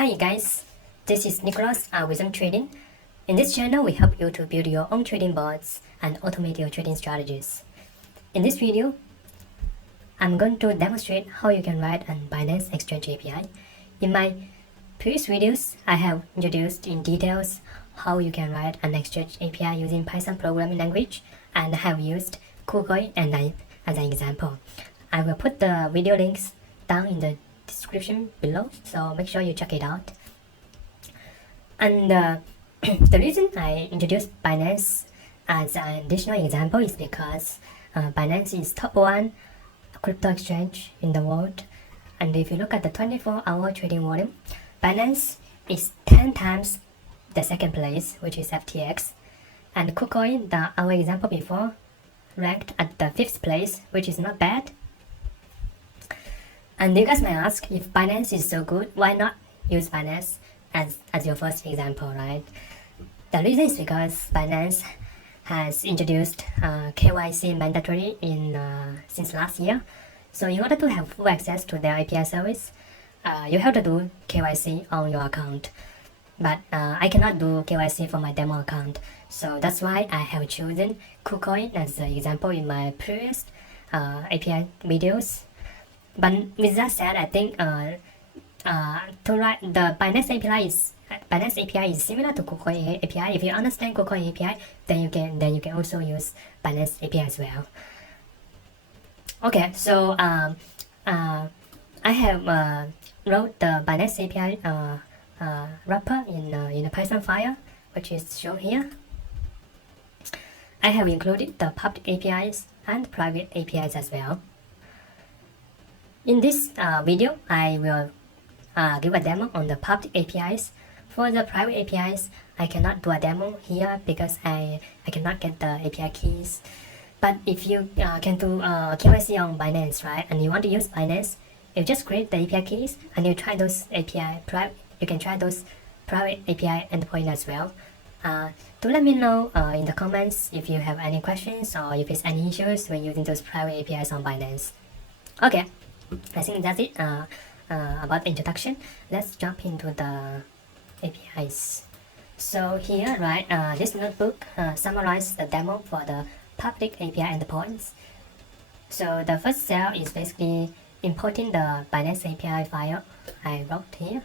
Hi guys, this is Nicholas with Trading. In this channel, we help you to build your own trading bots and automate your trading strategies. In this video, I'm going to demonstrate how you can write an Binance Exchange API. In my previous videos, I have introduced in details how you can write an Exchange API using Python programming language, and I have used KuCoin as an example. I will put the video links down in the description below, so make sure you check it out. And the reason I introduced Binance as an additional example is because Binance is top one crypto exchange in the world, and if you look at the 24-hour trading volume, Binance is 10 times the second place, which is FTX, and KuCoin, our example before, ranked at the 5th place, which is not bad. And you guys may ask, if Binance is so good, why not use Binance as your first example, right? The reason is because Binance has introduced KYC mandatory since last year. So in order to have full access to their API service, you have to do KYC on your account. But I cannot do KYC for my demo account. So that's why I have chosen KuCoin as the example in my previous API videos. But with that said, I think to write the Binance API is similar to KuCoin API. If you understand KuCoin API, then you can also use Binance API as well. Okay, so I have wrote the Binance API wrapper in a Python file, which is shown here. I have included the public APIs and private APIs as well. In this video, I will give a demo on the public APIs. For the private APIs, I cannot do a demo here because I cannot get the API keys. But if you can do KYC on Binance, right, and you want to use Binance, you just create the API keys and you try those you can try those private API endpoint as well. Do let me know in the comments if you have any questions or if there's any issues when using those private APIs on Binance. Okay, I think that's it about the introduction. Let's jump into the APIs. So here, right, this notebook summarizes the demo for the public API endpoints. So the first cell is basically importing the Binance API file I wrote here.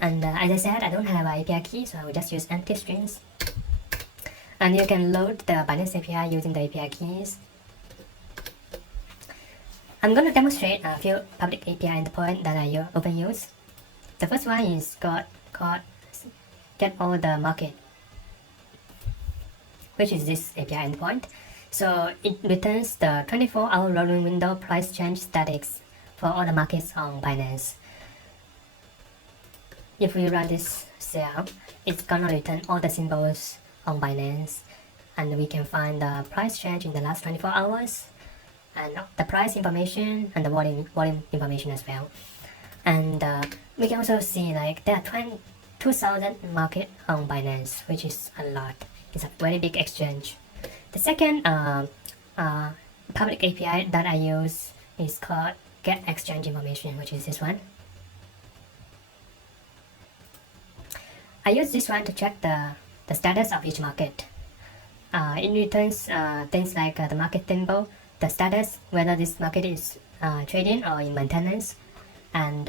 And as I said, I don't have an API key, so I will just use empty strings. And you can load the Binance API using the API keys. I'm going to demonstrate a few public API endpoints that I often use. The first one is called get all the market, which is this API endpoint. So it returns the 24-hour rolling window price change statics for all the markets on Binance. If we run this cell, it's gonna return all the symbols on Binance, and we can find the price change in the last 24 hours, and the price information and the volume information as well. And we can also see like there are 2,000 market on Binance, which is a lot. It's a very big exchange. The second public API that I use is called get exchange information, which is this one. I use this one to check the status of each market. It returns things like the market tempo, the status, whether this market is trading or in maintenance, and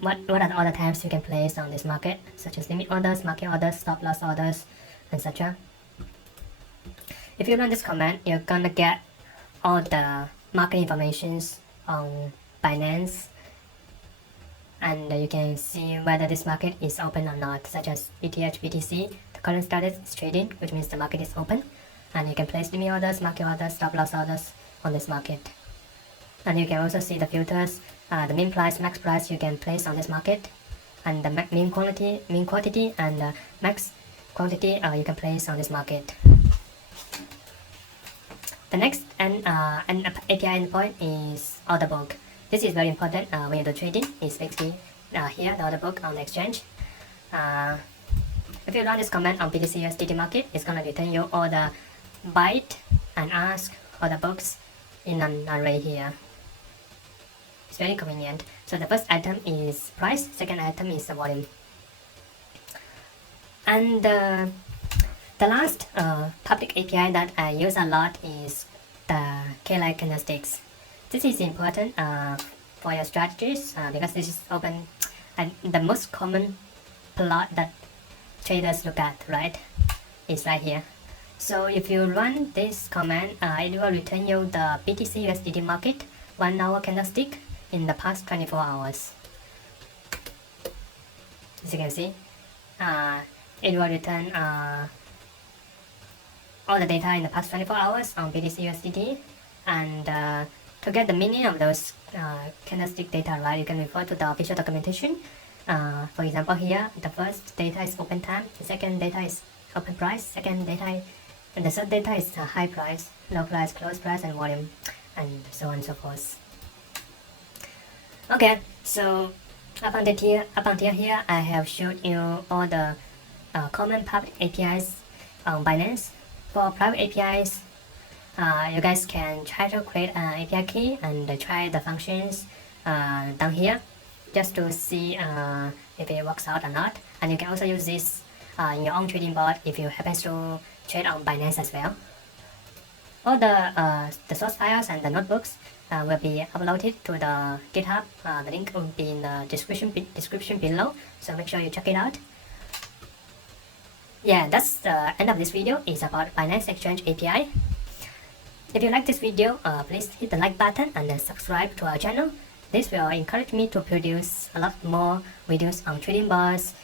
what are the other types you can place on this market, such as limit orders, market orders, stop loss orders, etc. If you run this command, you're gonna get all the market informations on Binance, and you can see whether this market is open or not, such as ETH, BTC. The current status is trading, which means the market is open, and you can place limit orders, market orders, stop loss orders on this market. And you can also see the filters, the min price, max price you can place on this market, and the min quantity and max quantity you can place on this market. The next API endpoint is order book. This is very important when you do trading. It's basically here, the order book on the exchange. If you run this command on BTC USDT market, it's gonna return you all the byte and ask order books in an array here. It's very convenient. So the first item is price, second item is the volume. And the last public API that I use a lot is the K-like candlesticks. This is important for your strategies because this is open and the most common plot that traders look at, right? Is right here. So if you run this command, it will return you the BTC USDT market 1 hour candlestick in the past 24 hours. As you can see, it will return all the data in the past 24 hours on BTC USDT. And to get the meaning of those candlestick data, right, you can refer to the official documentation. For example, here the first data is open time, the second data is open price, and the third data is high price, low price, close price, and volume, and so on and so forth. Okay, so up until here, I have showed you all the common public APIs on Binance. For private APIs, you guys can try to create an API key and try the functions down here just to see if it works out or not. And you can also use this in your own trading board if you happen to trade on Binance as well. All the source files and the notebooks will be uploaded to the GitHub. The link will be in the description below, so make sure you check it out. Yeah, that's the end of this video. It's about Binance Exchange API. If you like this video, please hit the like button and subscribe to our channel. This will encourage me to produce a lot more videos on trading boards,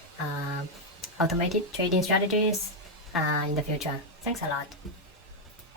automated trading strategies in the future. Thanks a lot.